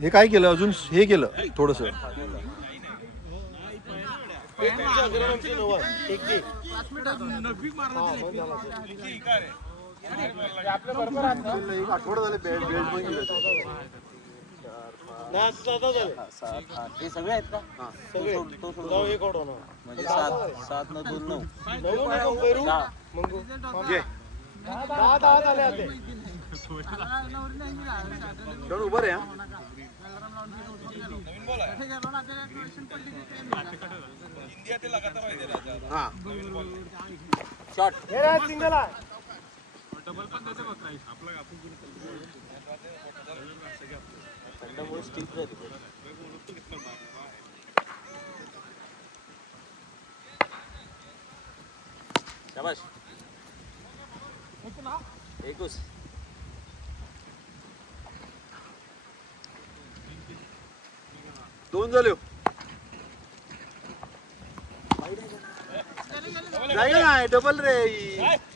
हे काय केलं अजून हे केलं थोडस आठवडा झाले बेल्ट हे सगळे आहेत का? म्हणजे 7 9 2 9 उभं रे हा शॉट सिंगल आहे थंडामुळे स्टीप झाली शाबाश एकूच 2 झाले जायगा नाही डबल रे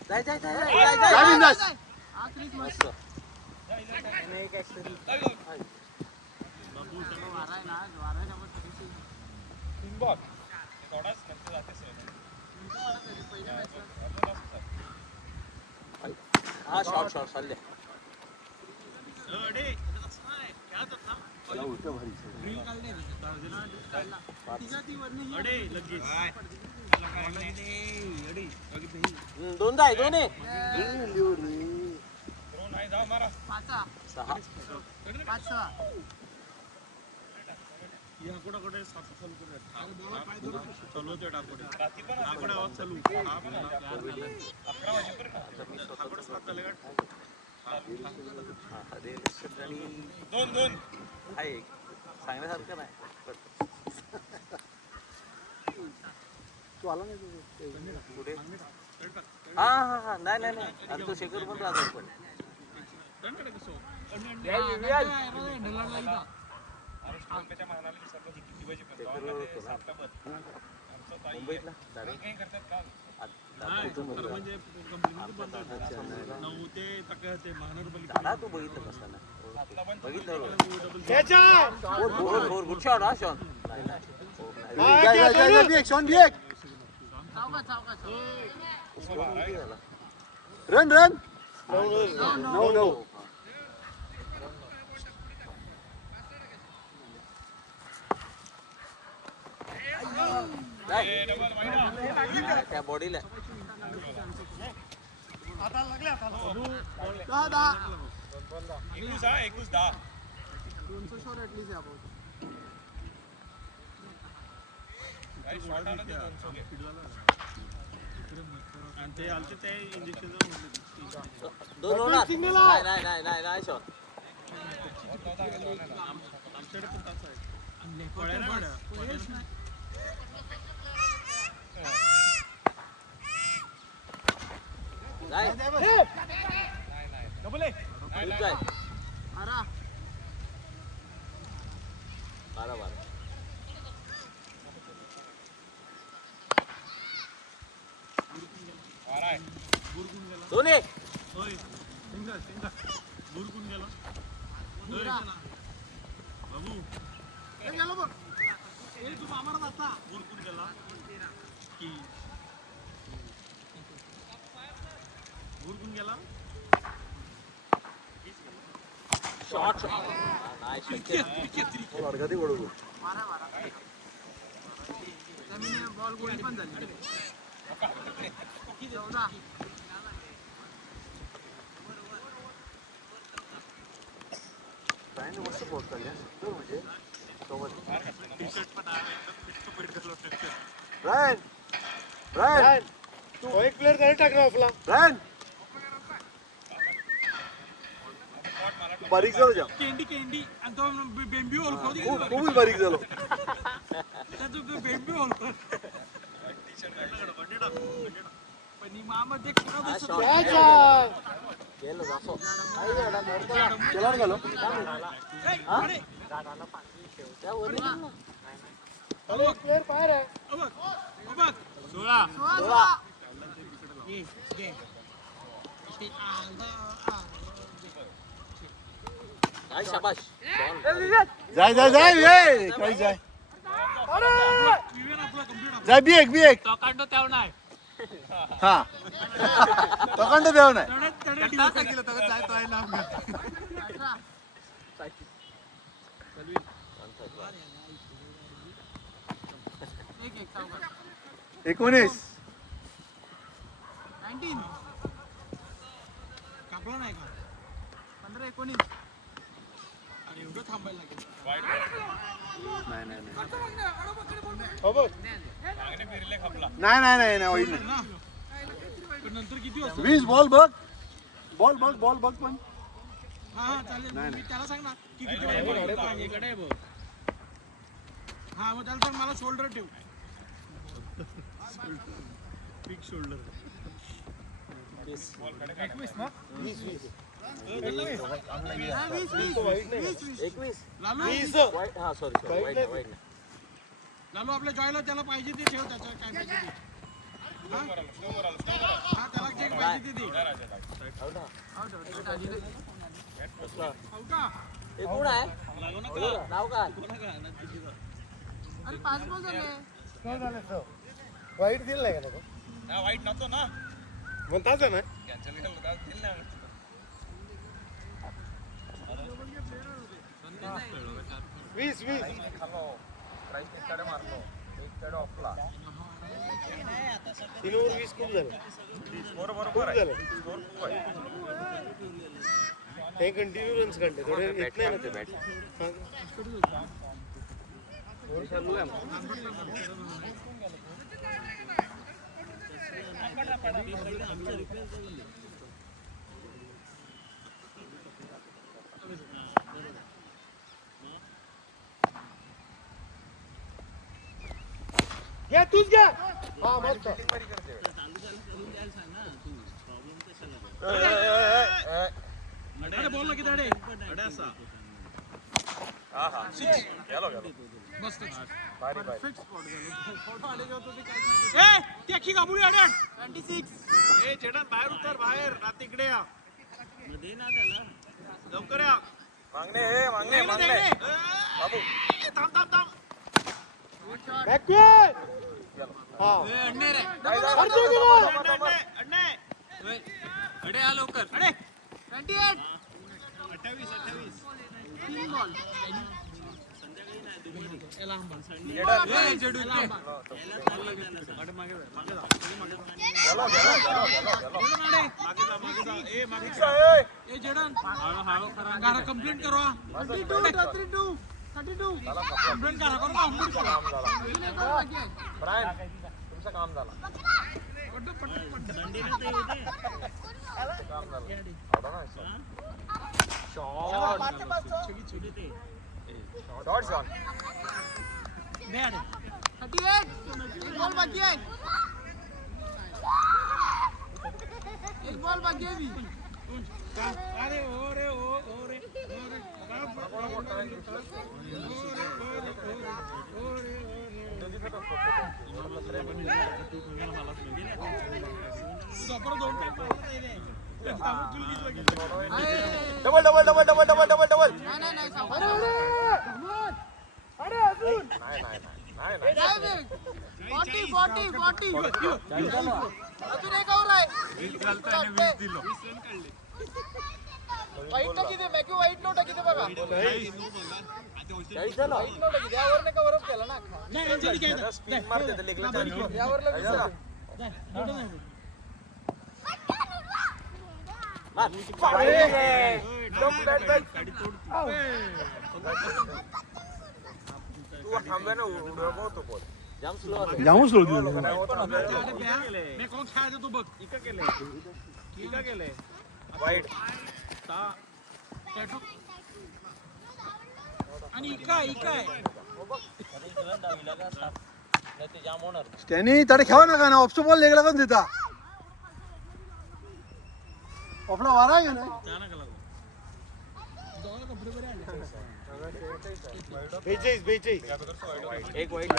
जाय जाय जाय काय बिंदास हा शॉट शॉट चालले दोन जाय दोन आहे 6 दोन आहे सांगण्यासारखं नाही तू आला नाही पुढे हा हा हा नाही नाही नाही आणि तो शेखर पण राहतो पण मुंबईतला दादा तू बघितलं कसं ना बघितलं गुड शॉट हा शॉट रन रन 9 त्या बॉडीला दोन होणार नाही नाही नाही नाही शॉट दोन्ही शॉट बॉल गोळी पण झाली मस्त पोहोचला म्हणजे तू एक प्लेअर तरी टाकला आपला रन बारीक झालो जा केंडी आणि तो बेंबी ओळखवली खूपच बारीक झालो बेंबी ओळखतो पण मामध्ये चला घालो प्लेअर बाहेर आहे 16 16 आई शाबाश जाय जाय जाय ए काही जाय जाय बी एक तो काढतो त्यावर नाही हा तो कंड देव नाही एकोणीस कापला नाही का 15-19 अरे एवढं थांबायला लागेल नाही नाही नाही हो बघ नाही नाही नाही नाही वाईट नाही. ना पण नंतर किती वाजता 20 बॉल बघ बॉल बघ पण हा चालेल नाही, मी त्याला सांग ना की किती वाजता इकडे आहे बघ हा मग त्याला सांग मला शोल्डर ठेव बिग शोल्डर 21 ना 20 लालू 20 हा सॉरी वाईट लालू आपल्या जॉयला त्याला पाहिजे ते ठेव त्याचं काय पाहिजे ते हा? हा त्याला जे पाहिजे ते दे आउट का हे कोण आहे लागू नका नाव काय अरे 5 बॉल झाले काय झालं सर वाईट दिलं नाही का तो हा वाईट नव्हतो ना म्हणताच आहे ना कॅन्सल दिल ना 20 3 ओव्हर 20 खूप झालं खूप झालं हे कंटिन्यू रन्स काढते थोडे येत नाही ना ते बॅट घ्या तूच घ्या हा मस्त अरे बोल ना किती अडे असा मस्त फिक्स स्पॉट झालं फोटो आले जेव्हा तो ते काय सांगितलं ए ती अख्खी गाबुडी अडे 26 ए चेडन बाहेर उतर बाहेर रात इकडे या दे ना त्याला लवकर या मागणे बाबू थांब बॅकवर्ड हा अण्णे रे अण्णे अडे आ लवकर अडे 28 3 बॉल कंप्लेंट करो 32 कंप्लेंट करा तुमचं काम झालं शॉट 1 बॉल बाकी आहे अरे ओ रे डबल अरे अजून अजून एक ओव्हर आहे वाईट टाकी दे मॅक्यू वाईट नोट टाकी दे बघा वाईट नोट टाकी यावर नाही कव्हर अप केला ना स्पिन मारते तर लेगला चालू यावर तू थांबे ना उडवतो बोल जाम स्लो जामूच स्लो दिलं मी कोण खेळायचं तू बघ इका केलंय वाईट आणि इका आहे जाम होणार त्यांनी तडे खेळा नका ना ऑप्शन बॉल लेगला पण देता आपला वारा आहे का नाही 42 एक वाईट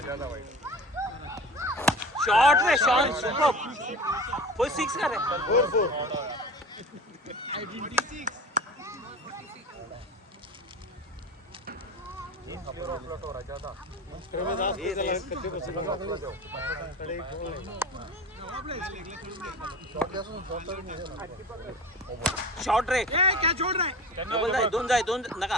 शॉट रे शॉट सुपर फुल 6 का रे 4-4 शॉर्ट रे क्या छोड़ रहा है डबल जाय दोन नका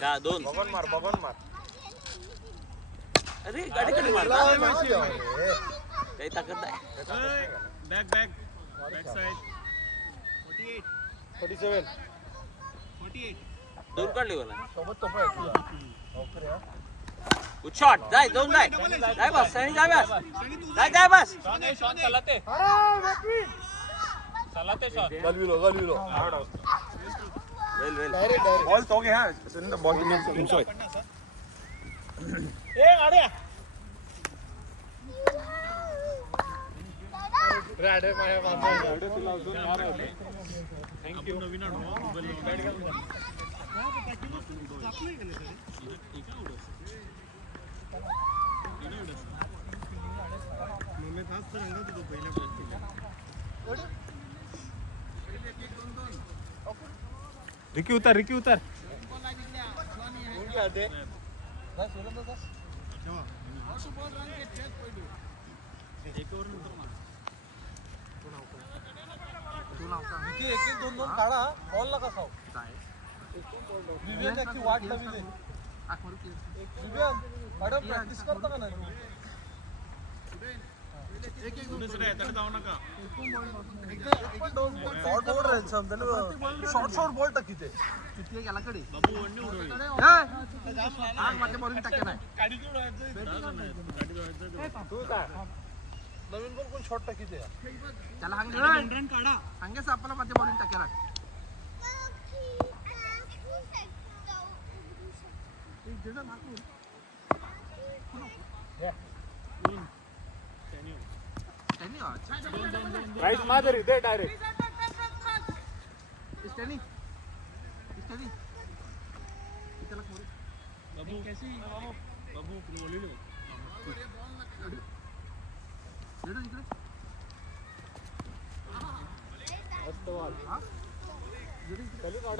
का दोन बघून मार अरे गाडी कडे मार काही ताकद नाही बैक साइड 47 दोन काढले मला गुड शॉट जाय दोन जाय बस सनी जाय बस गलविलो वेल बॉल तो घ्या बॉल तुमचं ए आड्या थँक्यू नवीन रिकी उतर एक दोन काढा बॉल नका खाऊ विवेक वाट लावली मॅडम प्रॅक्टिस करता का नाही शॉर्ट बॉल टाकी ते गेला कडे बॉलिंग टाके नाही नवीन बॉल कोण शॉर्ट टाकी ते त्याला हंगे सापाला मध्ये बॉलिंग टाकेला राईट माधुरी दे डायरेक्ट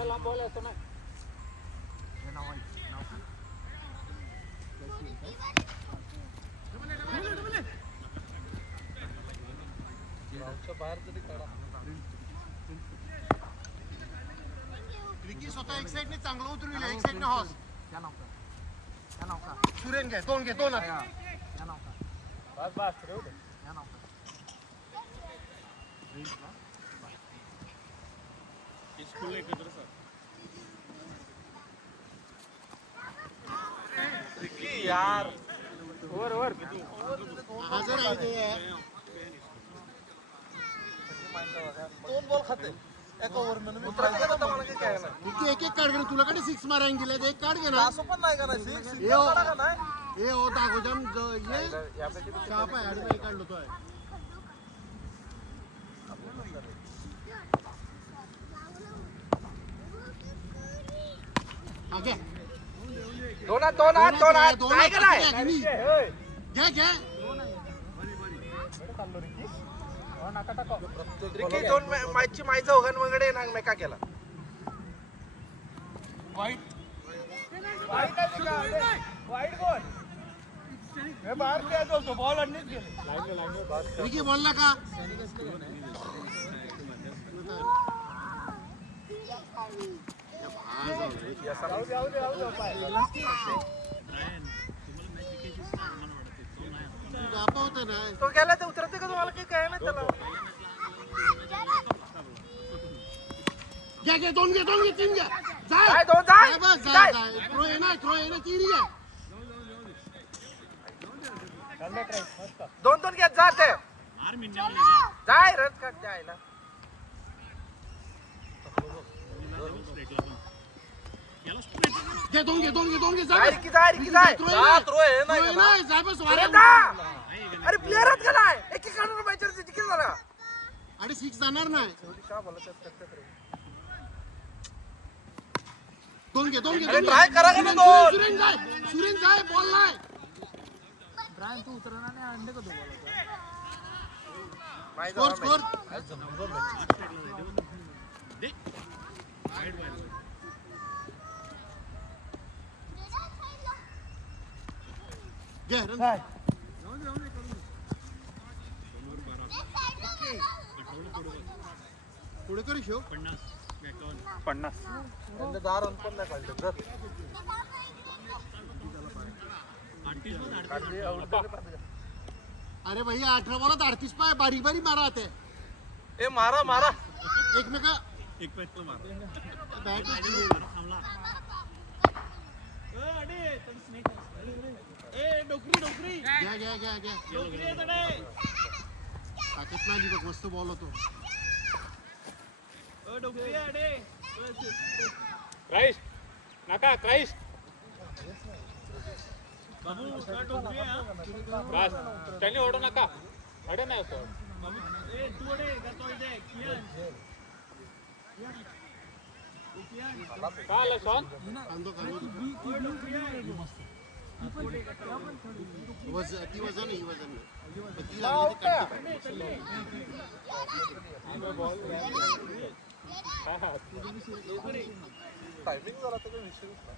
लांब बॉल असतो ना बाहेर तरी काढा विकी स्वतः एक साइडने चांगलं उतरविलं एक साइडने हॉस सुरेन घे दोन बस रेव दे स्कूल एकत्र सर विकी यार वर हजर आहे ते दोन बॉल खाते एका ओव्हर विकी एक काढ घे तुला कडे 6 मारायला दिले एक काढ घे ना असं पण नाही का नाही ए ओ दाखव जम ये शाप आहे आणि काढलो तो आहे आगे दोन काय कराय घे रिकी दोन मॅचची मायचा होगन वगैरे नांग मेका केला विकी बोलला का तो गेला ते उतरते का तुम्हाला काही काय नाही त्याला घे दोन घे तीन घे जाय दोन जाय बस जाय थ्रो आहे ना तीन घे दोन घेत जाते जाय रन काट जायला घे दोन घे जाय रिकी जाय थ्रो आहे नाही जाय बस अरे प्लेअरच का नाही एक एक काढून मॅच जिंकला झाला अरे 6 जाणार नाही दोन घे ट्राय करा का दोन सुरेन जाय बॉल नाही स्कोर घे रन. पुढे करू शो 50. त्यांना 10 रन पण नाही काढले जर अरे भैया 18 बॉलात 38 पाय बारीक बारीक मारा आते ए मारा मारा एकमेका एक पॅच तो मार. बॅट डोकरी घ्या घ्या घ्या घ्या ताकद नाही बघ मस्त बॉल होतो. क्राइस्ट नाका क्राइस्ट बस त्यांनी ओढू नका अडे नाही असं का आलं शॉन कांदो कांदो ती वजन ही वजन ती लागली ते टायमिंग झाला तर काही विषय नाही.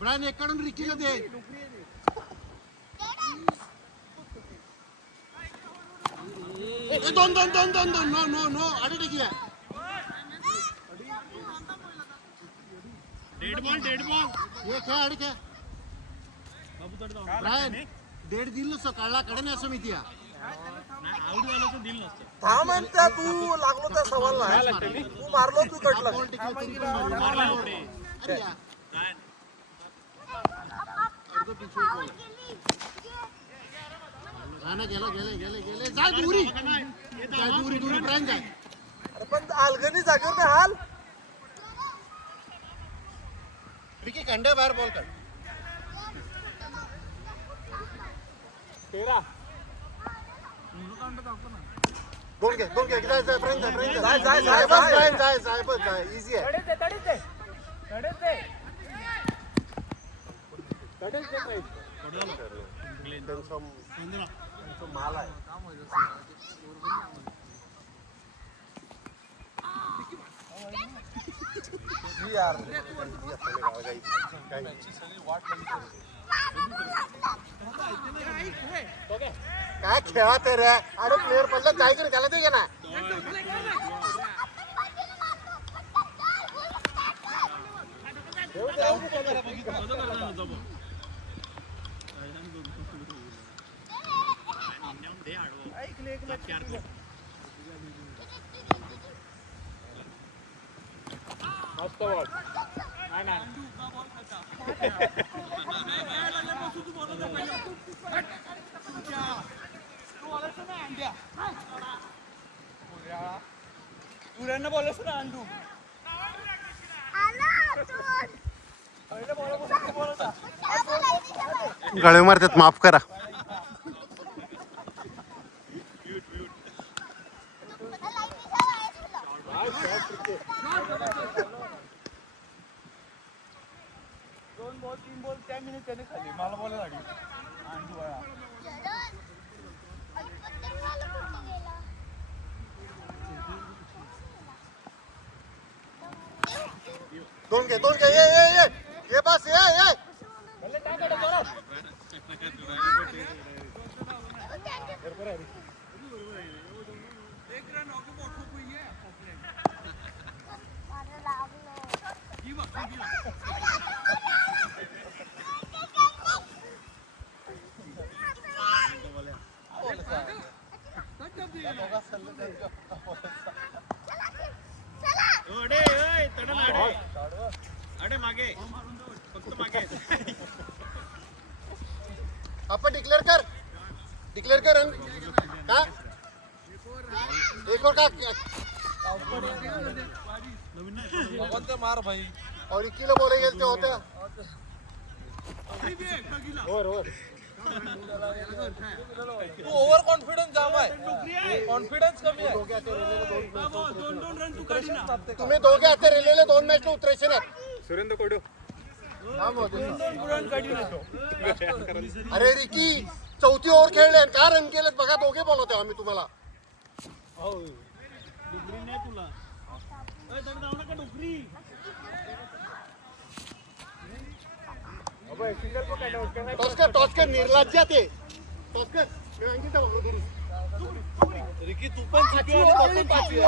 ब्रायन एकडून रिकीला दे. दोन दोन दोन दोन दोन नो नो नो अडे टिकिया डेड बॉल हे खेळ अडे खेळ ब्रायन डेड दिल नसतं काढला कडे नाही असं मी तिया आउट झालं तर दिल नसतं. थांब म्हणत्या तू लागलो त्या सवाल नाही तू मारलो तू कटला बॉल टिकला तरी पण मारला होते. अरे यार नाही. अर्ध पिछू बॉल ना गेलं गेले गेले गेले जाय दुरी जाय दुरी दुरी ब्रायन जाय. अरे पण अलगनी जागेवर नाही हाल विकी खंडे बाहेर बॉल कर. 13 दोन घे जाय जाय ब्रायन जाय ब्रायन जाय, जाय, जाय जाय, बस जाय. ब्रायन जाय जाय बस जाय इझी आहे. माल आहे यार काय खेळा ते रे अरे प्लेअर पडलं काय कर त्याला ते ना मस्त बॉल नाही नाही तुऱ्यांना बोलायचं ना अंडू गळे मारतात माफ करा. दोन बॉल 3 बॉल त्या मिनिट त्याने खाली मला बॉल लागली अंडू बाळा दोन घे ये बस ये अडे मागे फक्त मागे आपण डिक्लेअर कर का एक और का कोणते मार भाई और 21 ला बोले गेले ते होत्या तू ओव्हर कॉन्फिडन्स जाम आहे कॉन्फिडन्स कमी आहे तुम्ही दोघे आता रेल्वेला 2 मॅच उतरायचे ना. सुरेंद्र कोडो अरे रिकी चौथी ओव्हर खेळले आणि का रन केलेत बघा दोघे बोलवते आम्ही तुम्हाला. नाही तुला टॉस कर निर्लज्ज ते टॉस कर रिकी तू पण पाचवी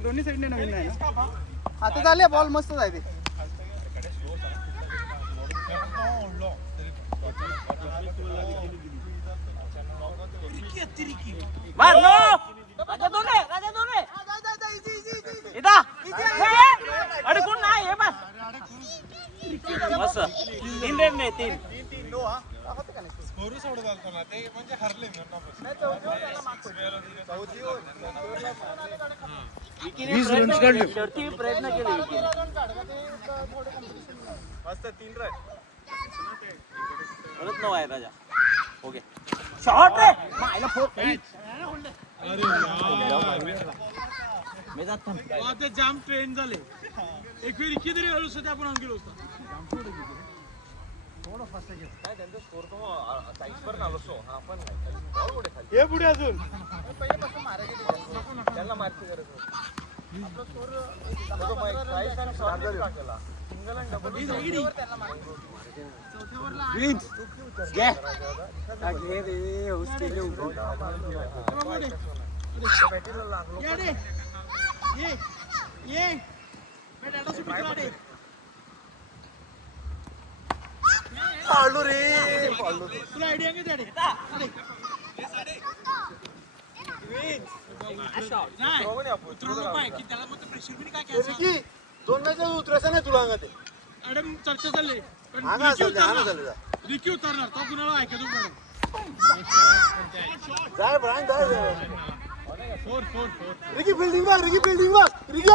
दोन्ही साईडने नवीन आहे आता झाले बॉल मस्त जायचे मार नो राजा दोने इदा अरे कोण नाही हे बस मस्त 3 रन ने 3 शर्ती प्रयत्न केले मस्त 3 रन परत 9 आहे राजा ओके शॉट रे मायला फोक मी जात ते जाम ट्रेन झाले एक वेळ इतकी तरी हळू सध्या आपण गेलो असता हे पुढे अजून त्यांना मारची गरज तुला आयडिया काय त्याडे नाही उतरवलं पाहिजे की त्याला मग प्रेशर बी काय रिकी 2 मॅच उतरायचं नाही तुला अंगात अरे चर्चा चालली रिकी उतरणार तो कुणाला ऐकतो मॅडम जाय ब्रायन जाय फोर रिकी फिल्डिंग बघ रिकी रिकी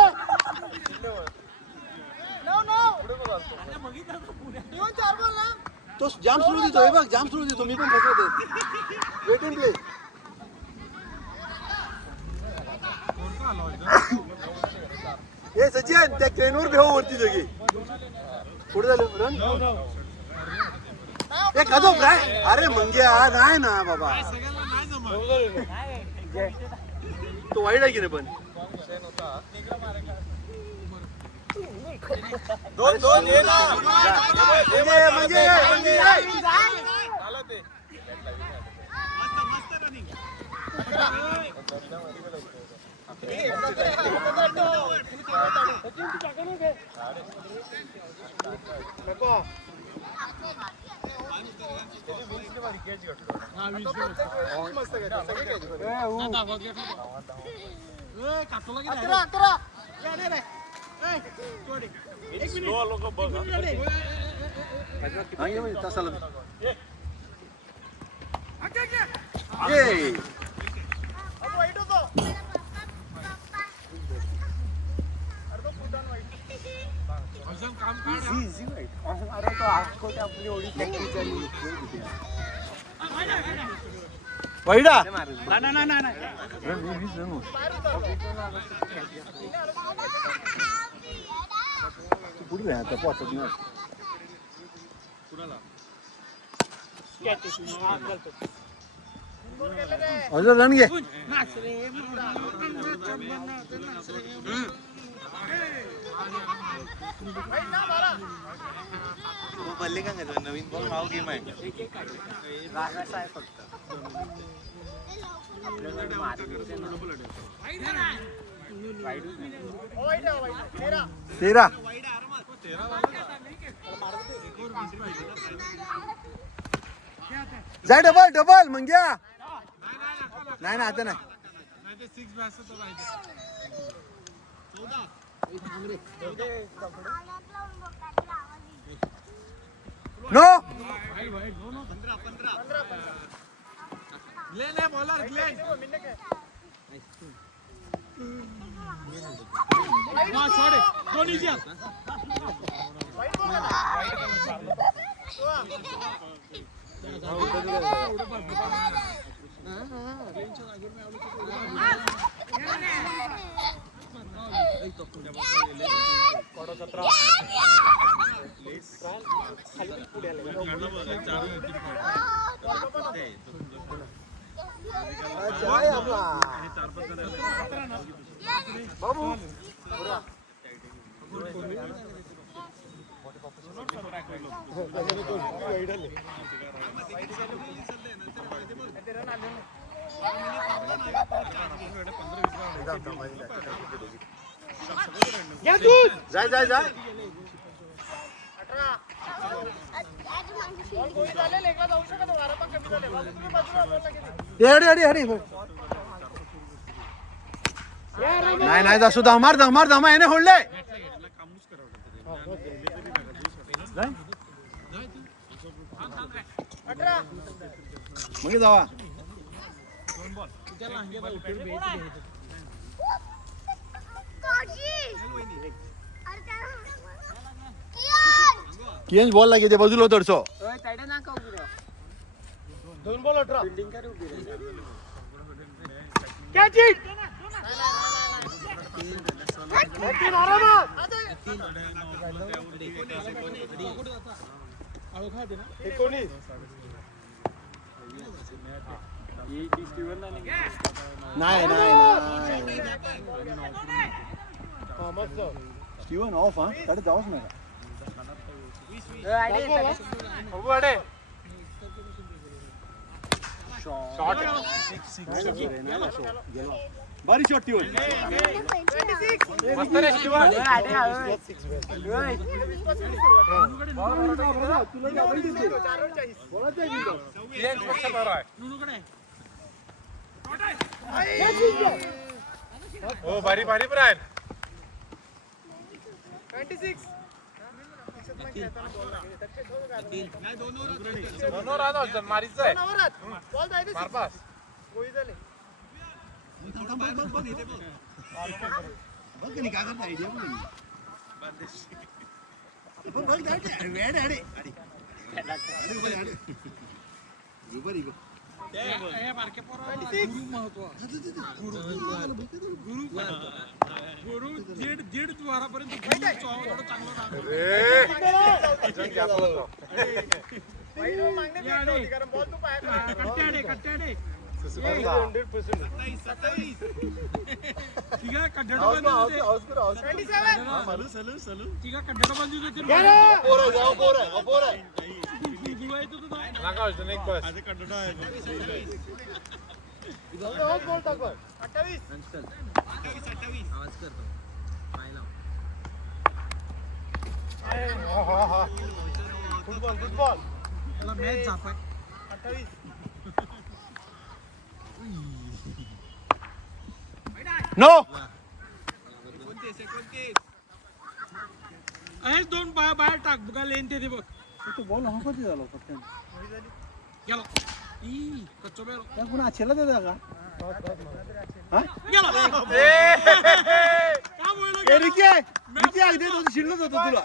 तो जाम सुरू देतो हे बघ जाम सुरू देतो मी पण फसवतो वेट इन प्ले हे सचिन त्या क्रेनवर भेव वरती जगी पुढे झालं रन हे खातो फ्राय अरे मंग्या नाही ना बाबा तो वाईट आहे की नाही पण दोन ये ना म्हणजे वाईडा पुढे आता पोहोचत नाही अजून रन घे बल्ले का नवीन बॉल नाव गेम आहे फक्त तेरा जाय डबल डबल मग घ्या नाही ना आता नाही नाही ते 6 बॅस तो पाहिजे 14 नो नो 15 ले बॉलर ग्लेन ना छोड़े धोनी जी बाबू जाय जाय जाय नाही नाही जासू धमार धमार धमा याने होडले मग जावा कियन बॉल लागे ते बाजूला उतरचो 2 बॉल 18 नाही नाही स्टीवन ऑफ हा कडे जाऊच नाही बारी शॉट टीवन ओ भारी भारी ब्रायन 26 दोन राहतो मारीच आहे बॉल जायचे मार पास गोळी झाले बघ नाही का करता आयडिया पण बघ दाटे वेड आडे आडे गुबर इगो हे मार्के पोरा गुरु महत्व गुरु दीड द्वारापर्यंत गुरु थोडं चांगलं पहिलं मागणे भेटली होती कारण बॉल तू पाय कट्ट्याडे 100% ठीक आहे कड्ड्याडा बांधून होते 27 ठीक आहे कड्ड्याडा बांधून होते पोर आहे गुरु आहे तो नाका होतं एक बस आधी कड्ड्याडा आहे बॉल टाक 28 आवाज करतो पाहिला फुटबॉल त्याला मॅच झापाय 28 नो अहेच दोन बाहेर टाक बघा लेन ते बघ तो बॉल हा कधी झाला फक्त गेलो ई कच्चो बेलो त्या पुन्हा छेला देता का हा गेलो का बोललो ए रिकी रिकी अगदी तो शिल्लक होतो तुला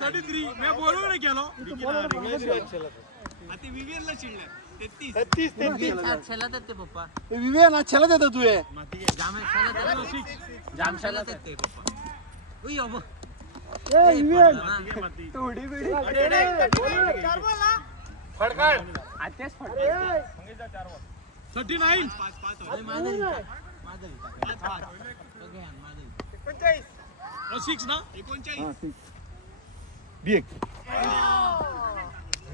33 मैं बोलू ना गेलो आता विवियन ला चिडला 33 छेलत ते पप्पा विवेन आज छेला देता तू आहे जाम छेलत ते पप्पा उई अब ए विवेन तोडी बिडी चार बॉल ना फडकाड आतेच फटके 39 6 ना 39 बिग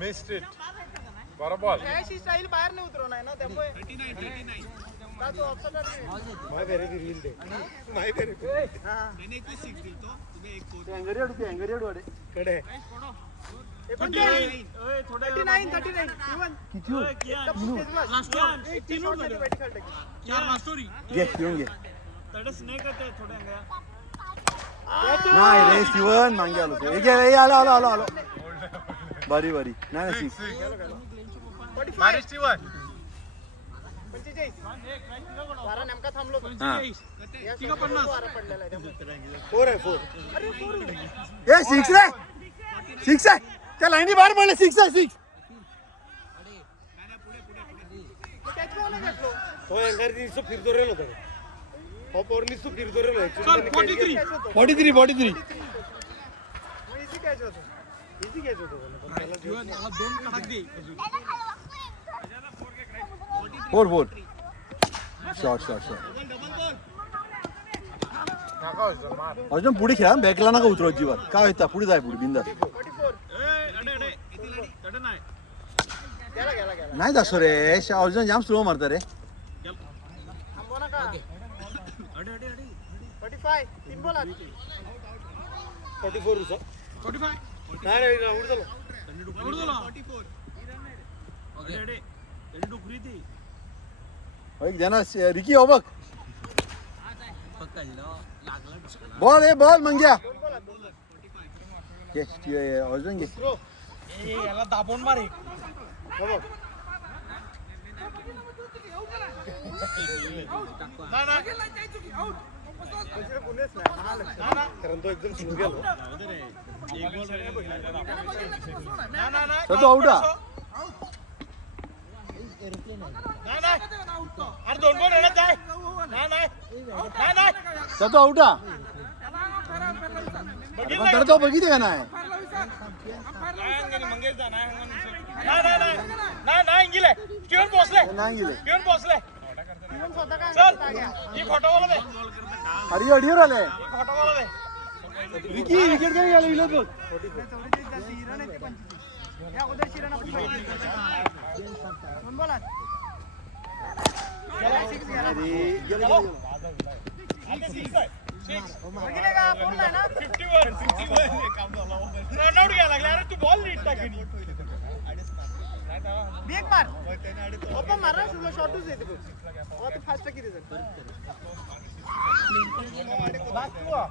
मिस्ड इट बरोबर अशी स्टाईल बाहेर नाही उतरवणार आहे ना त्यामुळे 39 का तू ऑफसाइड आहे माय वेरी रील दे माय वेरी मैंने एक 6 दिल तो तुम्हें एक एंगरियाड होती एंगरियाड वाडे कडे घेऊन घे तडस नाही करते थोड्या अंगा नाही रे शिवन मागे आलो तो. हे घे रे, आलो आलो आलो आलो बारी बारी नाही नाही मारिस टीवन 45 वारा नेमका थांबलो पण. हा या समोर वारा पडलेला आहे त्यामुळे. 4 आहे 4 अरे 4 ए सिक्स रे सिक्स आहे त्या लाईनी बाहेर पडले सिक्स आहे सिक्स कॅच बॉल घेतलो. हो अंगार नीसो फिरतो रेलो तो हो पोर नीसो फिरतो रेलो 43 कॅच होतो. 43 मग इझी कॅच होतो. इझी कॅच होतो पण त्याला four four short short short अजून पुढे खेळा बॅकला नका उतरव जीवात काय होता पुढे जाय पुढे बिंदास 44 गेला गेला गेला. नाही जासो रे अर्जुन जाम स्लो मारता रे थांबवा नका. 45 तीन बॉल आहेत. 44 उसा 45 नाही रे उड झालो डुकरी ती ध्याना रिकी हो बघ बॉल आहे बॉल मग घ्या अर्जुन घे याला दाबून मार एक. हो बघ दुसरं कुणीच नाही. कारण तो एकदम स्लो गेलो तर तो आउट अरे 2 बॉल येणार जाय. नाही तर तो आउट तर तो बघितले का नाही मंगेश जा नाही इंगिले किरण पोहोचले नाही गेले किरण पोहोचले. इवन स्वतः काय चल करता गया. ही खोटं बोलत आहे. अरे अडीवर आले ही खोटं बोलत आहे. विकी विकेट काय गेला विलोद बघ या अगोदर शिरण आपण बघितलं. 2 बॉल आहेत. गेला 6 गेला. आता 6 आहे 6 बघितले का पूर्ण आहे ना. 51 रनआउट घ्यायला लागला. अरे तू बॉल नीट टाकली. बिग मार ओपन मार ना तुला शॉटच येते बघ. हो ते फास्ट किती जण लास्ट बॉल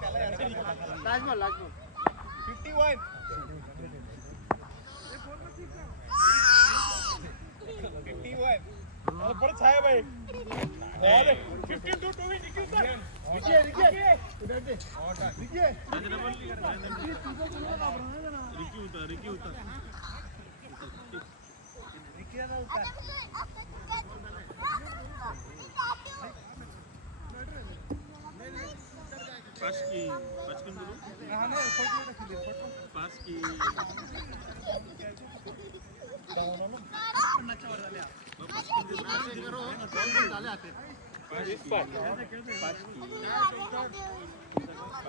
51 परत छाया भाई 52 टू विन रिकी होता पास की बोलो पास की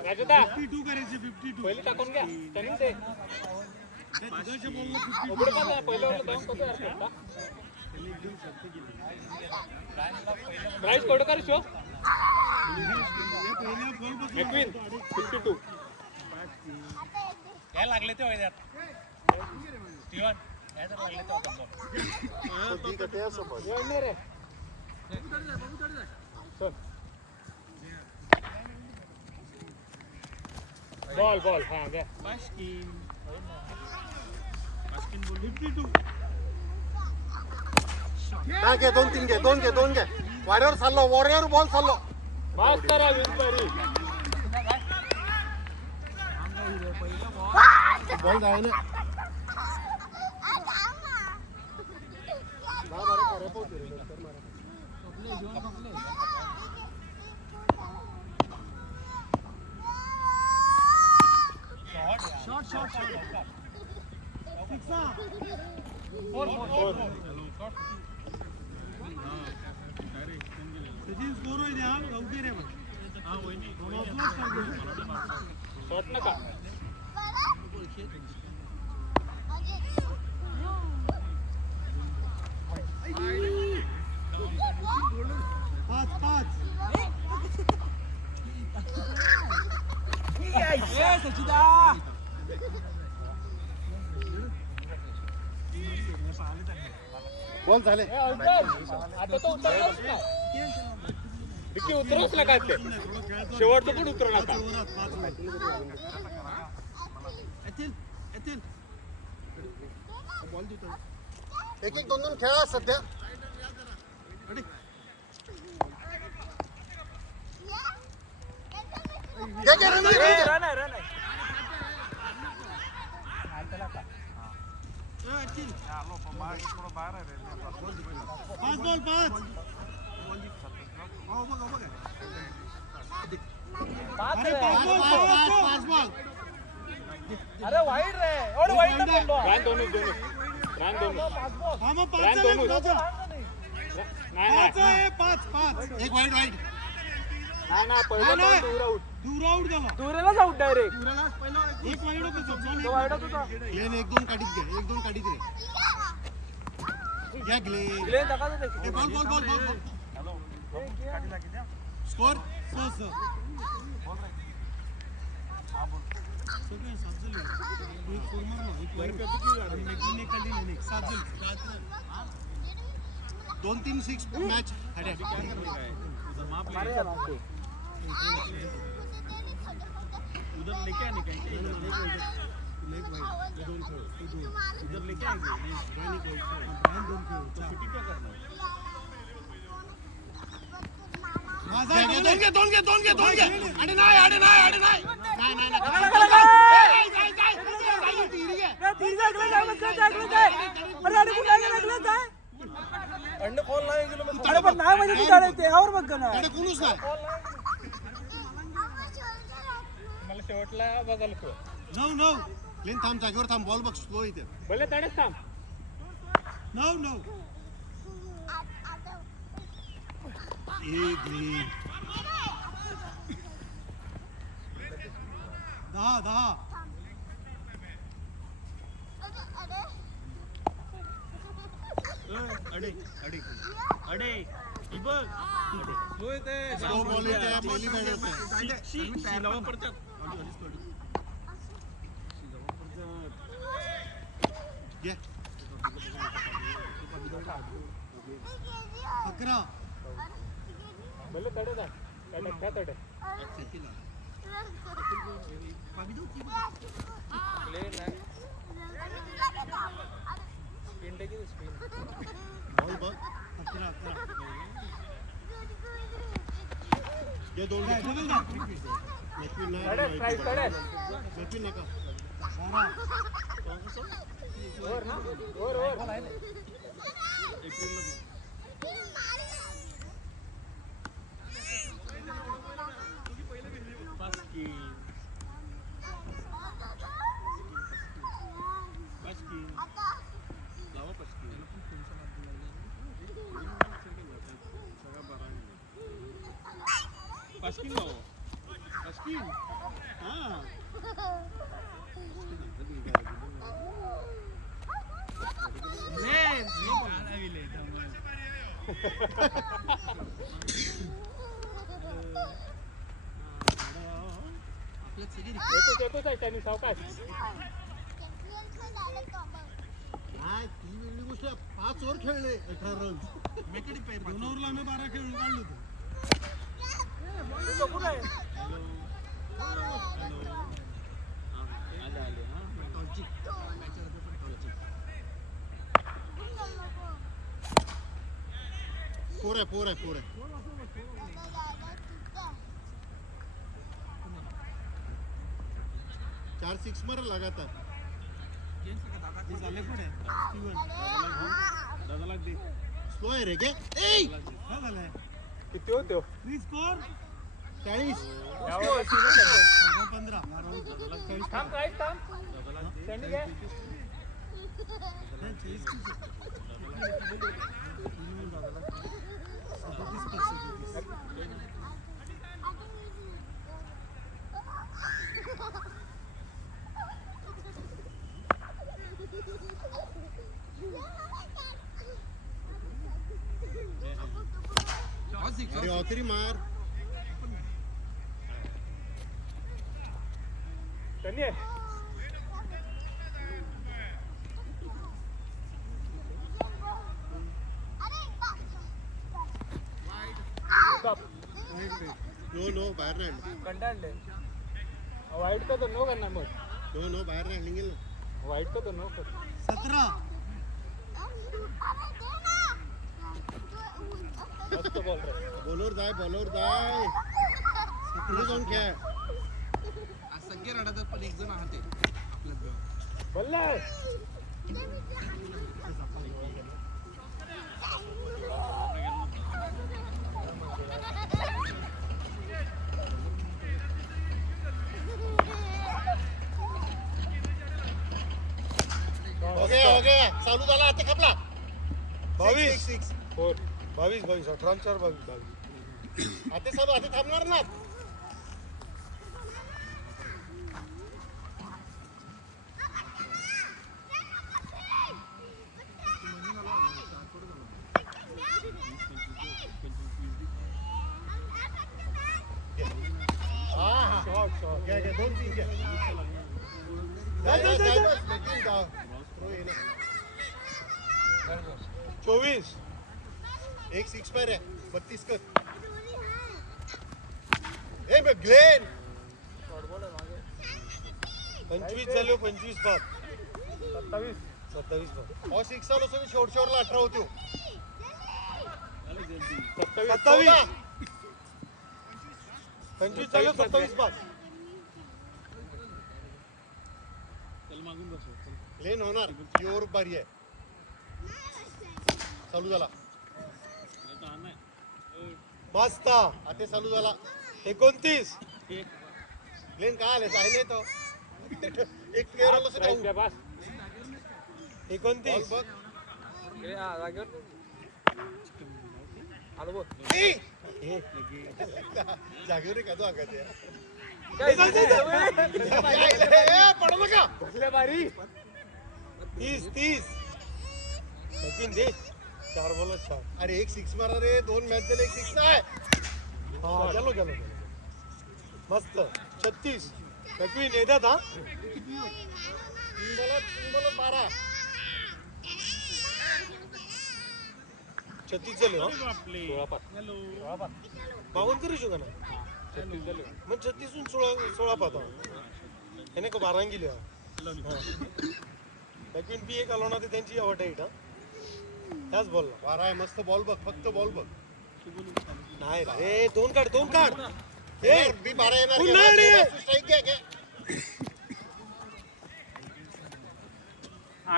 राजदा 52 करायचे 52 पहिले टाकून घ्या टर्निंग ते तुझ्याशी बोललो 52 उघड का पहिले वाला जाऊन कसं करता प्राइस कोड कर शो मॅक्विन 52 काय लागले ते होय त्यात स्टीवन काय तर लागले ते बॉल हां घ्या बास्किन बोल 52 काय घे दोन घे वॉरियर चाललो वॉरियर बॉल चाललो मास्टर विनपरी बॉल जाय ना शॉट फोर सचिन स्कोर होय द्या लवकर रे हां वहिनी शॉट नका पाच सचिदा बॉल झाले आता तो उतरलाच नाही. डिक्की उतरवच नका ते शेवटचं पण उतरू नका. एक एक दोन दोन खेळा सध्या रन आहे रन आहे अरे वाईट रे एवढं वाईट नाही बोललो. रन दोन्ही रन दोन्ही रन दोन्ही नाही एक वाईट वाईट नाही पहिलं दूर आउट गेला. दुरेलाच आउट डायरेक्ट. एक वाईट होतं. तो वाईटच होता. एक दोन काढीत घे एक दोन काढीत रे घ्या ग्लेन ग्लेन दाखवतो ते. Ball ball ball ball score दोन तीन सिक्स मॅच उधर लेके आने का उधर लेके आएंगे दोन घे अरे नाही अरे पण नाही म्हणजे तू जाणे त्यावर बघ ना. कोणूच नाही मला शेवटला बघायला नो लेन थांब जागेवर थांब बॉल बघ स्लो इथे भले तडेच थांब. नो एक ग्लीन 10 अडे ही बघ स्लो बॉल येते पहिली बॅट होते शिलावा पडतात. घे 11 भले तडे जा काय तडे बॉल बघ 11 ये दोन नका येतोच आहे त्यांनी सावकाश. काय ती वेगळी गोष्ट 5 ओव्हर खेळले 18 रन 2 ओव्हरला आम्ही 12 खेळून काढलो होतो. पोर आहे 4 6 मार लगातार झाले पुढे दादाला दे. स्लो आहे रे गे काय झालंय? किती होतो फ्री स्कोर 40 15. थांब काय थांब त्यांनी घे. अरे ऑतरी मार त्यांनी नो बाहेर नाही कंटाळले वाईट का तर नो करणार मग नो बाहेर नाही निघेल वाईट का तर नो कर 17 मस्त बॉल रे बॉलवर जाय पुढे जाऊन खेळ सगळे रडतात पण एक जण आहात बल्ला ओके चालू झाला आता खपला 22 फोर 22 18 22 आता चालू आता थांबणार ना घ्या 2-3 घ्या जाय 24 एक 6 पर है 32 कर ए बे ग्लेन 25 झाले 25 बाद 27 बाद और 6 साल उसने शेवटच्यावरला 18 होते 27 25 झाले 27 बाद लेन होणार योर बारी आहे चालू झाला मस्त आता चालू झाला 29 लेन काय आले आहे नाही तो एक प्लेअर आलो सुद्धा बस 29 बघ आलो बघ जागेवर का तो आगात पडू नका बारी 30 सचिन दे 4 बॉल 4 अरे एक 6 मारा रे 2 मॅच झाले एक 6 आहे हा चलो मस्त 36 नक्की नेतात हा 12 36 झाले हो 52 करू शकतो ना 36 झाले मग 36 16 पाहतो याने का 12 गेली नक्कीन बी एक आलो ना ते त्यांची आवड आहे त्याच बॉल 12 आहे मस्त बॉल बघ फक्त बॉल बघ नाही रे दोन काढ ए बी 12 येणार स्ट्राइक घ्या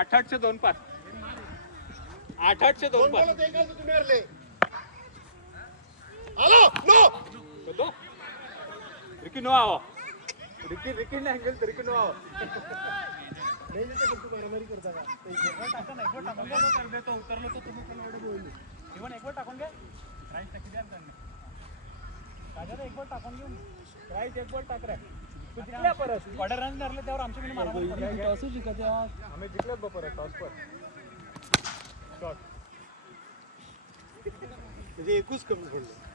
8-8 चे 2 पास 8-8 चे 2 पास तुम्ही हरले हॅलो नो तो रिकी नो आओ रिकी ने एंगल रिकी नो आओ नाही तर तू मारामारी करता का तो उतरलो तो तुम्ही पण एवढे बोलले इवन एक वर टाकून घे राईट टाकी द्या त्यांनी काजर एक वर टाकून घेऊन राईट एक वर टाक रे तू जिंकल्या परत ऑर्डर रन धरले त्यावर आमच्याकडे मारामारी असं जिंकत आम्ही जिंकलेत बा परत टॉस पर शॉट म्हणजे एकूच कमी पडले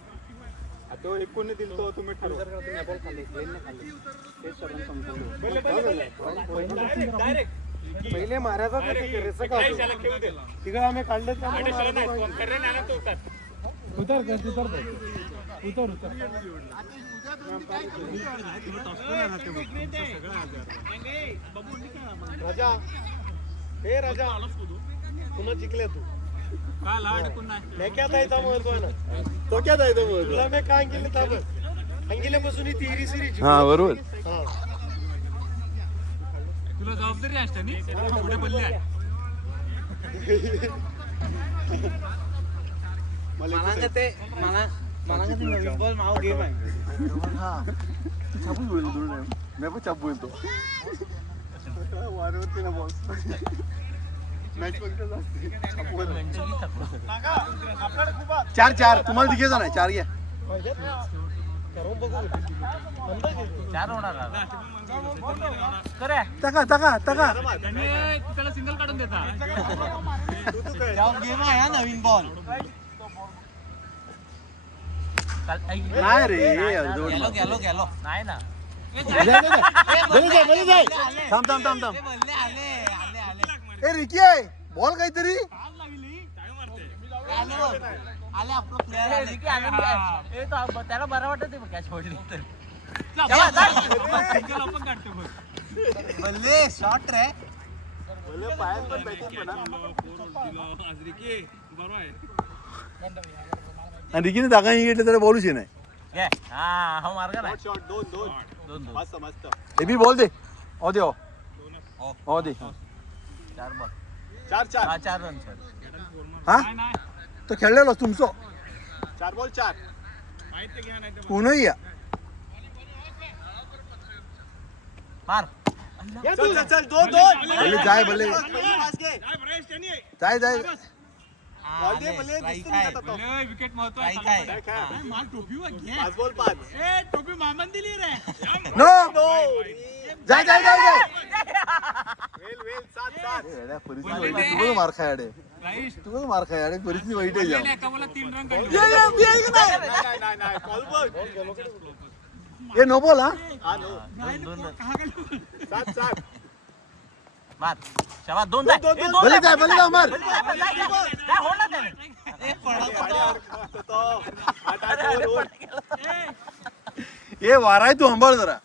तो एक कोणी दिल तो तुम्ही ठरवा डायरेक्ट पहिले मारायचा तिकडे आम्ही काढले राजा हे राजा पुन्हा जिंकल्या तू मैं क्या था इतना महत्व है ना तो क्या था इतना महत्व तुला मैं काय केलं था बघ अंगिल्यापासून ही तिरी सिरीज हा बरोबर हा तुला जबाबदारी असते नी पुढे बोलले आहे मला नवीन बॉल माव गेम आहे हा तू छापून बोलतो दोन टाइम मी पण छाप बोलतो वारवरती ना बॉस मॅच बघतच असते छाप बोलतो 4 तुम्हाला दिघे नाही 4 घ्या करून बघू 4 होणार करे तका त्याला सिंगल काढून देता गेम आहे नवीन बॉल नाही रे गेलो नाही ना थांब ए रिकी आहे बॉल काहीतरी आले आपलं प्लेअर आले की आनंद आहे. ए, तो त्याला बरं वाटत आहे कॅच पडली तर आपण काढतो बघ. बल्ले शॉट रे बोले पायात पण बॅटिंग म्हणा. बरोबर आहे. आणि रिकीने जागा नाही घेतली तर बॉलच नाही. घे. हा हा मार्ग नाही शॉट दोन दोन दोन दोन मस्त मस्त. हे बी बॉल दे. ओ दे ओ दे. 4 बॉल चार चार. हा 4 रन सर. हा नाही नाही तो खेळलेलो तुमचं. 4 बॉल 4. माहित ते घ्या नाही तर कोणही या. मार चल चल चल दोन दोन. भले जाय भले काय ब्रेस त्यांनी जाय जाय. बॉल दे, भले दिसतो काय निघत आता. विकेट महत्व काय आहे. काय काय? माल टोपी वा घे. 5 बॉल 5. ए टोपी मामान दिली रे. नो जाय जाय जाय जाय. वेल वेल 7 7. एडा परिस्थिती वाईट. तू मार खाय अडे. राईस तू मार खाय अडे. परिस्थिती वाईट आहे जाम. एका बोला 3 रन काढले. नाही नाही नाही कॉल बघ. ये नो बॉल हा नो. दोन रन कहा गेलो. 7 7. मार शाबास दोन जाय दोन, ए, दोन. दोन भले जाय, जाय, भले जाय, मार. भले जाय, भले जाय, जाय, होड ना त्याने. ए, ये वाराय तू हंबाळ जरा.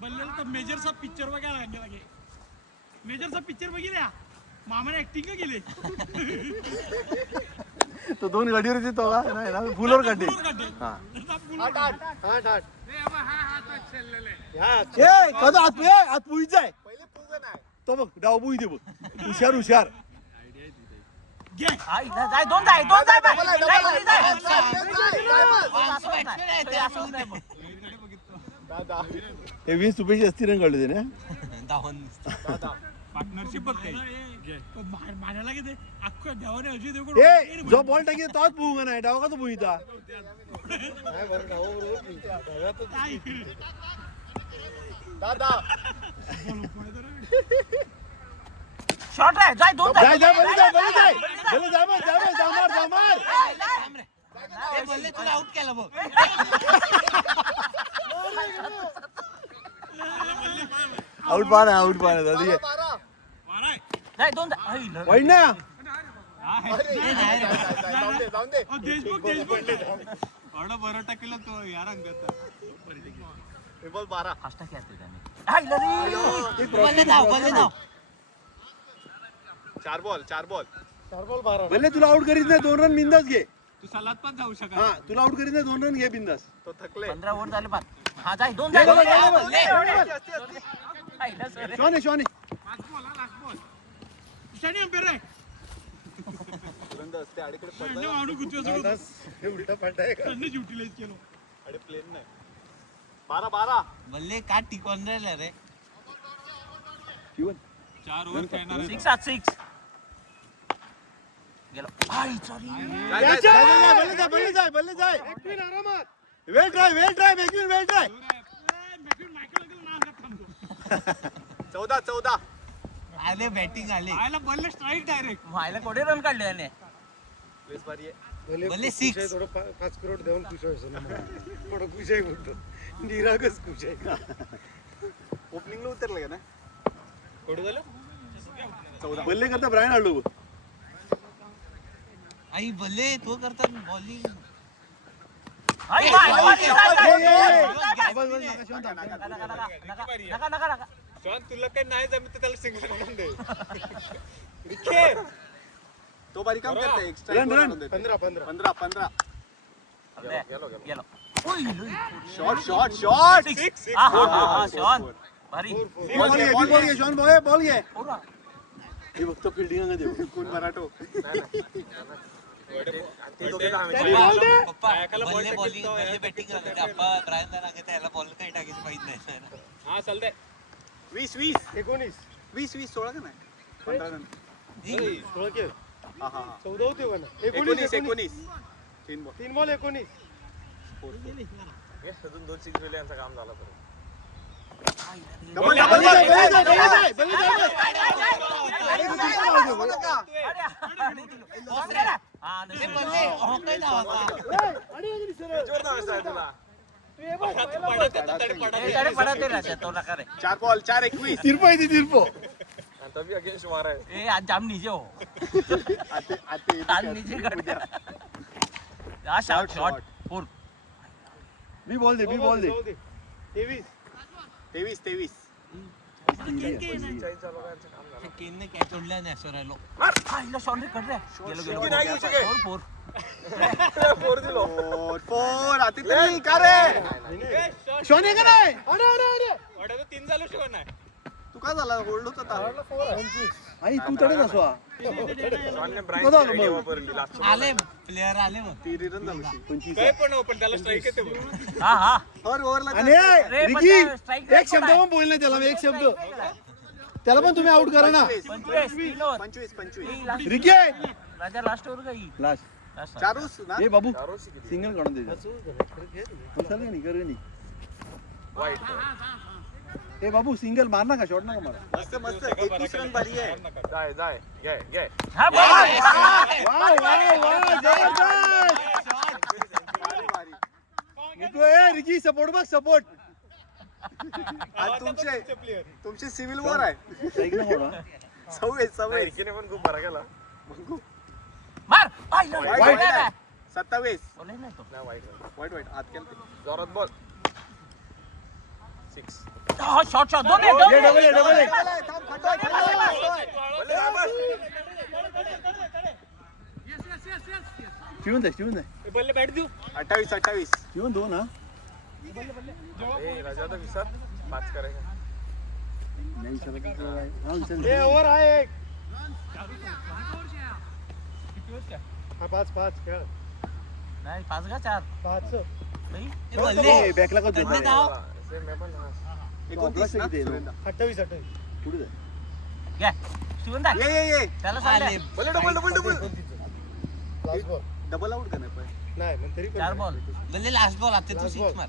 बल्लेला तर मेजरचा पिक्चर बघायला लागेल लागे. मेजरचा पिक्चर बघितला मामाने ऍक्टिंग का केली. तो 2 गाडीवर येतो का नाही ना फुलवर काढते. हा ए कदा आत पे आत पुई जाय. पहिले पुग नाही तो बघ डाव पुई दे बघ. हुशार हुशार. हा, इथं जाय दोन जाय बाय. जाय, घरी जाय. असं नाही बघ. हे 20 रुपयाची असती रंग काढले ते ना. पार्टनरशिप बघते. मानायला किती अख्खं देवाने अजय देव ए जो बॉल टाकी तोच पुग नाही डाव का तो पुईता. दादा शॉट रे जाय दोन जाय जाय भले जाय भले जाय भले जाय मग जाय जा मार जा मार. ए, बल्ले तुला आउट केलं बघ. आउट पाना आउट पाना दादी. जाय दोन जाय. आई, लग. वाईट ना. देशमुख एवढा बरं टाकेला तो यार अंगात. बॉल 12. फास्ट खेळते त्याने. आई, लरी. बल्ले धाव. 4 बॉल 4 बॉल. 4 बॉल 12. भले तुला आउट करीत नाही 2 रन बिंदास घे. तू सलाद पण जाऊ शकत. हा तुला आउट करीत नाही 2 रन घे बिंदास. तो थकले. 15 ओव्हर झाले बाद. हा जाय दोन जाय. आई, लस रे. शॉनी शॉनी. लास्ट बॉल ईशानी अंपेर रे. माणू गुच्चे हे उलटा पालटा आहे का? युटिलाइज केलो. अरे प्लेन नाही. 12 बल्ले का टिकवून राहिला रे. 4 ओव्हर खेळणार 6 गेलो. आई सॉरी. भले जाय भले जाय. आरामात. वेल ट्राय मेकिंग वेल ट्राय. 14 आले बॅटिंग आले. आयला बल्ले स्ट्राईक डायरेक्ट. व्हायला कोठे रन काढले याने. भले 6 थोडं 5 करोड देऊन खुश व्हायचं ना मग. थोडं खुश आहे बोलतो. निरागच खुश आहे. ओपनिंगला उतरलं का ना. कोण झालं 14 बल्ले करता ब्रायन आलो. आई भले तो करतात बॉलिंग. तुला काही नाही जमत त्याला सिंगल म्हणून दे. तो बारी काम करते एक्स्ट्रा. रन 15 गेलो. शॉट हा शॉट भारी. बॉल घे शॉन बॉल घे. हे फक्त फिल्डिंग दे. कोण मराठो. पप्पा बल्ले बॉलिंग बल्ले बॅटिंग करतात. अप्पा ब्रायन दाना के त्याला बॉल काही टाकायचं माहित नाही. हा चाल दे. 20 19 16 का नाही 15 रन. 16 के हा 14 होते बना. 19 3 बॉल. 3 बॉल 19. अजून 2 6 गेले यांचं काम झालं तर. डबल चार बॉल 4 21 तिरपो तभी अगेंस्ट मारा है. आज जाम नीचे हो. आते तान नीचे कर. हा शॉट शॉट फोर बी बॉल दे 23 केनने कॅच ओढल्या नाही असं राहिलो आईला शॉट कट रे गेलो फोर फोर आती तरी का रे शॉन आहे का नाही वाटायचं 3 झालो शिवण नाही तू का झाला होल्ड होता आई तू तडे नसवा आले प्लेयर आले मग 3 रन झालो काय पण त्याला स्ट्राईक येते बघ. हा हा और ओव्हरला रे, पण रिकी त्या strike एक शब्द पण बोल नाही त्याला एक शब्द त्याला पण तुम्ही आउट करा ना 25 रिकी राजा लास्ट ओव्हर का ही लास्ट लास्ट चारूस ना ए बाबू सिंगल काढून दे चल नाही कर नाही ए बाबू सिंगल मारना का शॉट नका मारा मस्त मस्त 21 रन बारी आहे हा वाह वाह वाह जबरदस्त निको ए रिकी सपोर्ट बघ सपोर्ट आज तुमचे सिव्हिल वॉर आहे सही ना होणार सवय रिकीने पण खूप बरा केला मार आईला वाईट 27 बोले नाही तो वाईट आत केलते जोरात बॉल हा शॉट दोन ये डबल आहे शिवून दे बल्ले बॅट देऊ 28 शिवून दो ना राजा विसर 5 करायचा नाही विचार ए ओव्हर आहे एक हा 5 खेळ नाही 5 का 4 5 नाही बॅकला का कडनं धाव. सेम मी पण 29 ना सुरेंद्र 28 पुढे जा घ्या शिवून दा ये त्याला सांगले बोले double last ball double out करणार पण नाही पण तरी 4 बॉल बोलले लास्ट बॉल आता तू Last 6 ball. मार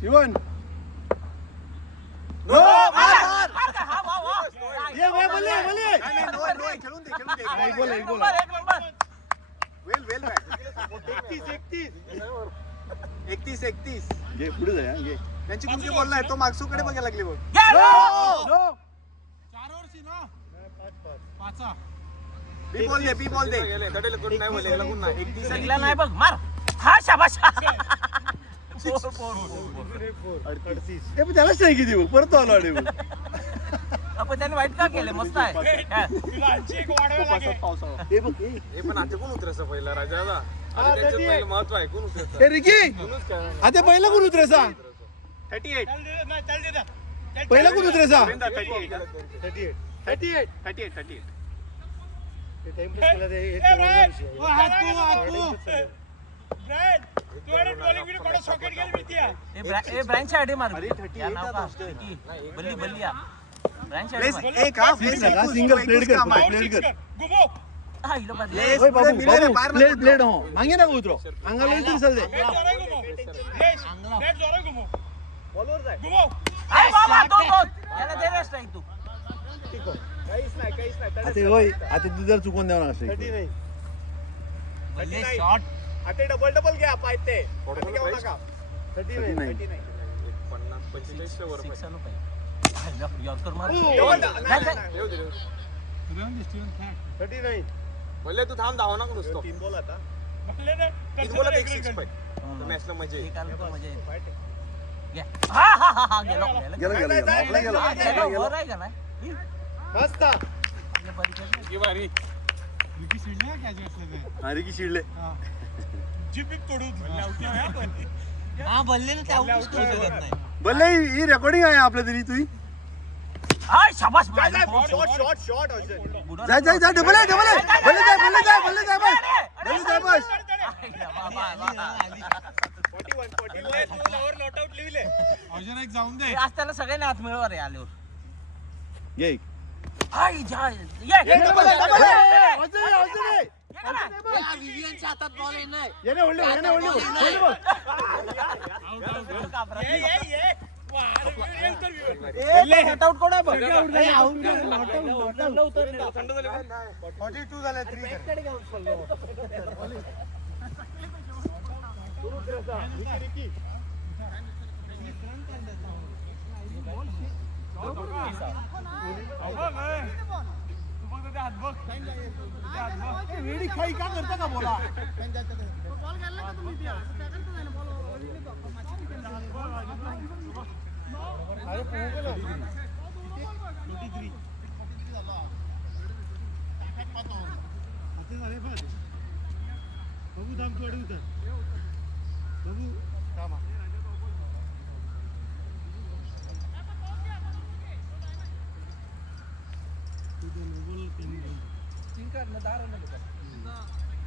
शिवन ये बोले खेळून दे एक बोल एक नंबर वेल 31 घे पुढे जा घे त्यांची कोणती बॉल नाही तो मागसूकडे बघायला लागली बघ बी बॉल दे सगळ्या नाही बघ मार हा शाबाश ए पण त्यालाच नाही किती परत तो आलो अडे आपण त्याने वाईट का केले मस्त आहे पावसाळा हे बघ हे पण आता कोण उतरायचं पहिला राजाला त्याच्यात पहिलं महत्व आहे कोण उतरायचं ए रिकी आता पहिला कोण उतरायचा 38 पहिला कोण उतरायचा 38 ते टाइम पास केला ते एक ए ब्रांच आयडी मार अरे, 38 या नाव का आता बल्ली बल्ली या ब्रांच प्लेस आयडी एक हा प्लेस सिंगल प्लेट कर हा इलो बदले प्लेस ओए बाबू प्लेट हो मांगे ना उतरो अंगाला इतर चल दे अरे बाबा दोन याला दे रे स्ट्राइक तू आता होय आता तू जर चुकून द्यावं ना 39 बल्ले शॉट आता डबल घ्या पाहिजे 39 6 नो पाहिजे यॉर्कर मार 39 बोलले तू थांब धाव ना नुसतं 3 बॉल आता तीन बोलत एक 6 पाहिजे मॅचला मजा येईल एकाला पण मजा येईल घ्या हा गेलो आपला गेला वर आहे का नाही मस्त ही बारी अरे की शिडले हा बल्ले ना त्या आउट करू शकत नाही बल्ले ही रेकॉर्डिंग आहे आपल्या तरी तुझी हाय शाबाश जा डबल आहे बल्ले जा बस आज त्याला सगळ्यांनी हात मिळवा रे आल्यावर घे हाय जा ये विवियनच्या हातात बॉल आहे नाही येणे होल्ड नॉट आउट कोण आहे बघ 42 झाले 3 वेडी खाई का करता का बोला अरे बाबू दाम तू अडवत बाबू कामा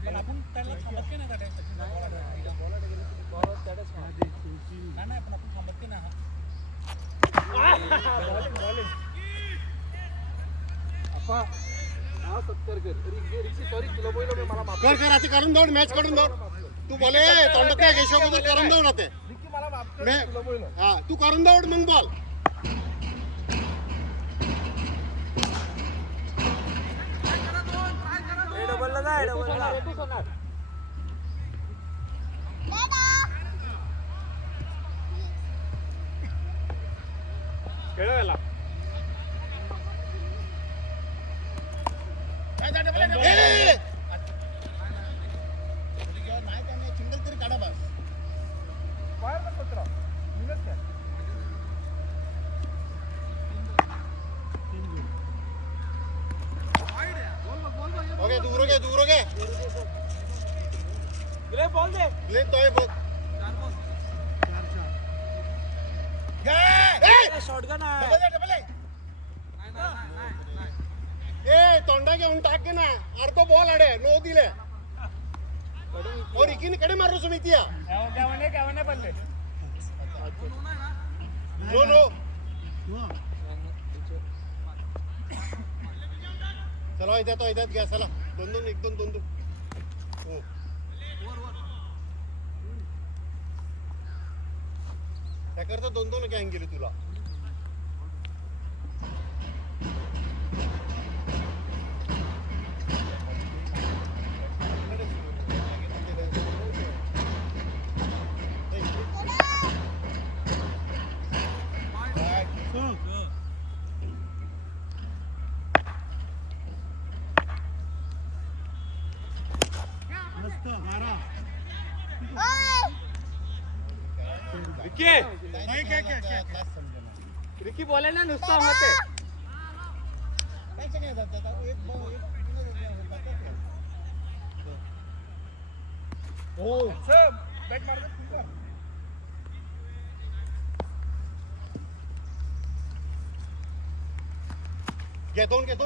पण आपण त्याला थांबत की नाही का नाही पण आपण थांबत की नाही कर आता काढून दौड मॅच काढून दौड तू बोले तोंडात काय घेशो करून दौड आता हा तू करून दौड मग बॉल खेळायला सिंगल तरी काढा बस ओके दूर हो गए बॉल दे ले तो बघ शॉटगन आहे ए तोंडा घेऊन टाक ना अर्धो बॉल आडे नो दिले और इकिन कडे मारो सुमितिया केवणे पडले नो नो चला इथ्यात घ्या चला दोन एक दोन हो त्याकरता दोन गँग गेले तुला रिकी बोले ना नुसतं होते घे दोन एक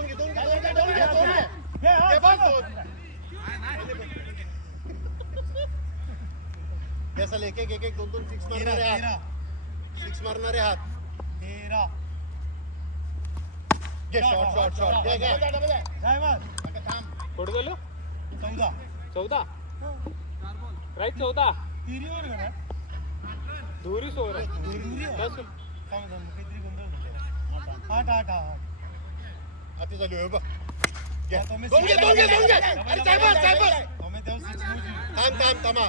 दोन सिक्स मारणारे हात घे शॉट घे कुठं गेलो 14 राईट 14 धुरी सोर हाती चालू आहे बघ थांबा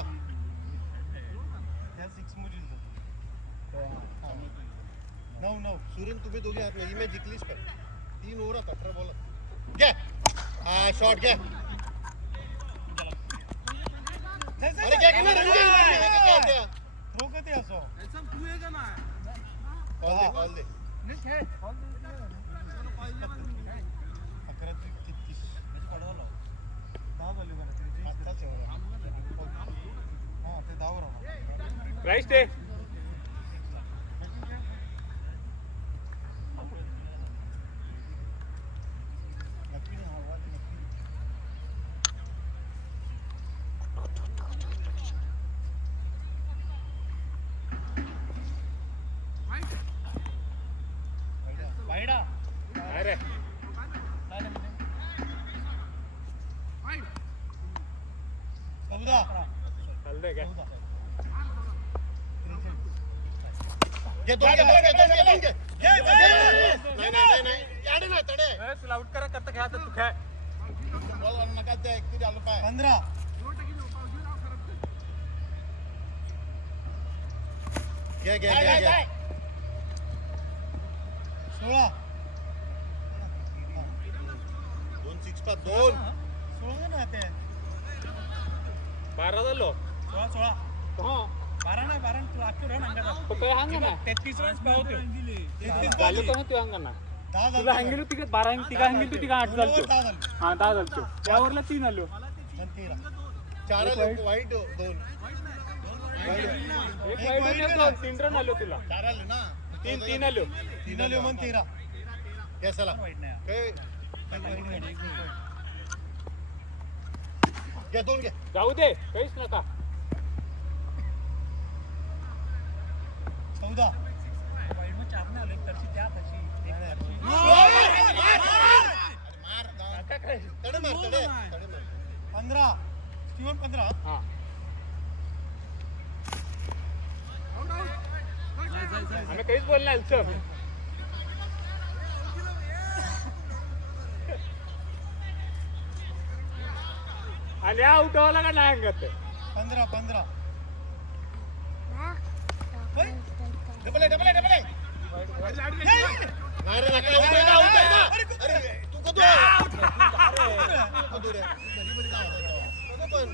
नऊ सुरेन तुम्ही दोघे आहात ही मॅच जिंकलीच काय 3 ओव्हर 18 बॉल घ्या हा शॉट घ्या अरे क्या करना रंगे रोकते असो तू आहे का ना कॉल दे राईट ते आउट करा करता खेळा तर तू खेळ 15 घ्या 16 2 सिक्स पाच दोन 12 झालो 16 हो 12 नाही 12 तू अख्खी रन अंगात काय हंगा ना 33 रन्स पावतो झालं तर तू हंगा ना 10 तुला हंगेल तिघ 12 तिघा हंगेल तू तिघा 8 झालतो हा 10 झालतो त्यावरला 3 आलो 4 वाईट दोन एक वाईट होतो 3 रन आलो तुला 4 आले ना 3 आलो 3 आले मग 13 कशाला काय घ्या 2 घ्या जाऊ दे काहीच नका 14 वाईड मग 4 नाही आले तशी त्या तशी तडे मार 15 स्टीवन 15 हा आम्ही काहीच बोलणार चल आणि आउट व्हायला का नाही अंगत 15 डबल आहे नाही रे नका आउट आहे ना अरे तू कधी पण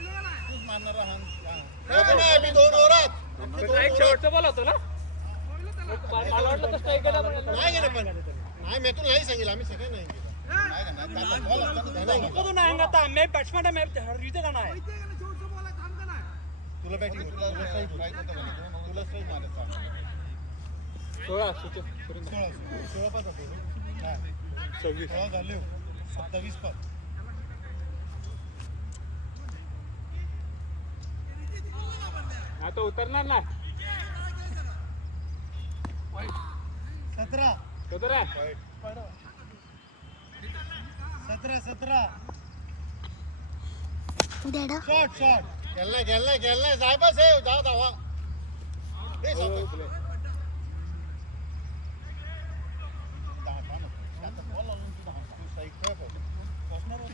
तूच मारणार नाही मी 2 ओव्हरात एक शेवटचा बॉल होता ना मला वाटलं तर स्ट्राईक गेला पण नाही गेलं पण नाही मी तुला नाही सांगितलं आम्ही सगळं नाही गेलं कਦੋਂ ना आएगा था मैं बैट्समैन है मैं रीते का ना है तुला बॅटिंग तुला स्ट्राईक मारायचा 16 सुचो 16 पास होते 26 झाले 27 पर आता उतरणार नाही 17 कदर आहे 17 Dada. शॉट गेलनाय जाय बस हे जाऊ धावा रे सावकाश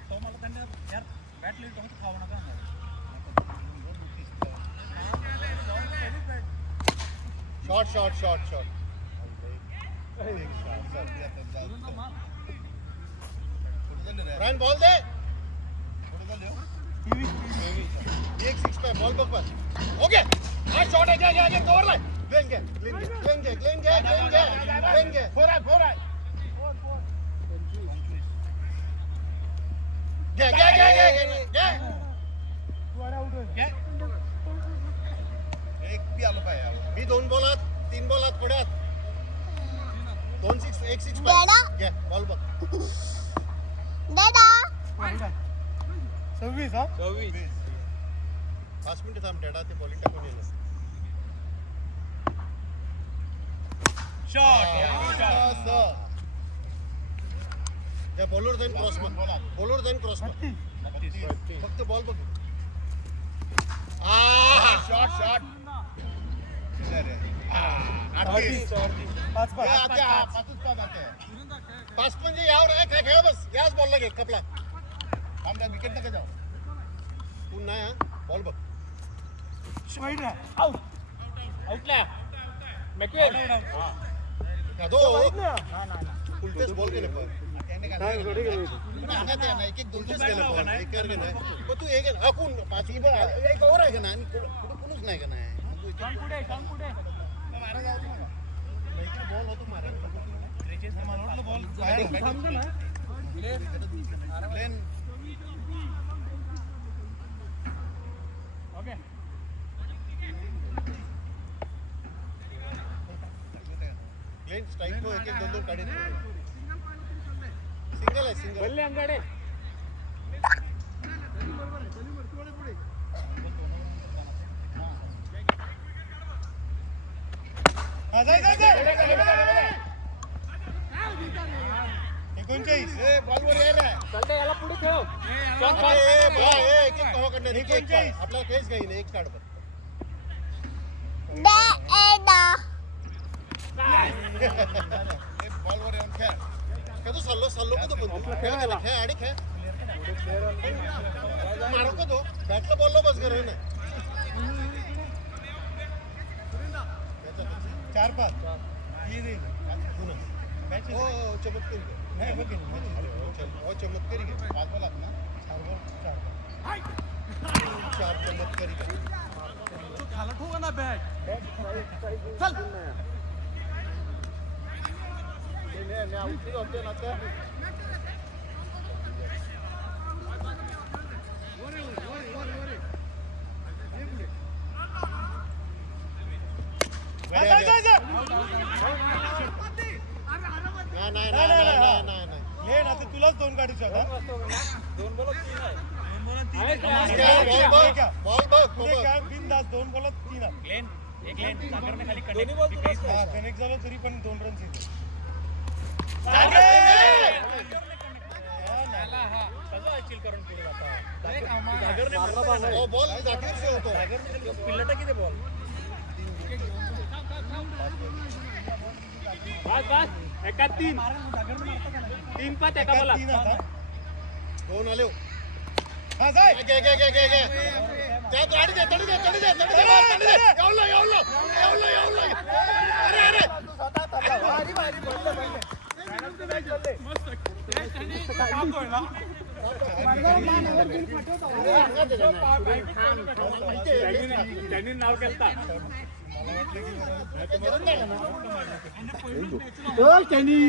तो मला त्यांनी यार बॅट लिहिलं तो खावं नका शॉट रन बॉल दे एक 6 पे बॉल बघ बस ओके हा शॉट आहे घ्या कव्हर लाय ग्लेन घे फोर आहे घे एक बी आलं पाहिजे मी 2 बॉलात 3 बॉलात पड्यात 2 6 1 6 Dada. घे बॉल बघ Dada. 26 हा 26 5 मिनिटं थांब डेडा ते बॉलिंग टाकून येईल शॉट त्या बॉलर जाईन क्रॉस फक्त बॉल बघ शॉट 5 म्हणजे यावर आहे खेळ बस याच बॉलला घे कपला विकेट नका जाऊ तू नाही हा बॉल बघ वाईड आहे आउटला मॅक्वेन दो उलटेच बॉल गेले पण एक दोनच गेले पण एक गेले पण तू एक हाकून 5 एक ओव्हर आहे का ना आणि कुणीच नाही का नाही बॉल होतो मारा मला वाटलं बॉल बाहेर ओके लेन स्ट्राइक को एक 2 काढे सिंगल आहे बोलले आमच्याकडे जाय 39 बॉल वर ये रे चालते याला पुढे ठेव एक कव्हा काढणार एक आपल्याला काहीच काही नाही एक काढ बघ Dada. बॉल वर येऊन खेळ का तू चाललो का तो पण खेळ आणि खेळ मारो का तो बॅटला बॉलला बस कर ना 4-5 ये दे चमत्कारी नाही बघ चमत्कारी घे 5 बॉल आहेत ना 4 चमत्कारी घे खाला ठोका ना बॅट चल मी आउटली होते ना तर नाही तुलाच 2 गाडी बिनदास 2 बॉलात 3 कनेक्ट झालं तरी पण 2 रन बॉल पिल्लटा किती बॉल बस एका 3 5 एका बोला 2 आले हा जाय घे त्या गाडी दे तडी दे एवढं अरे भारी भारी त्यांनी नाव केलं त्यांनी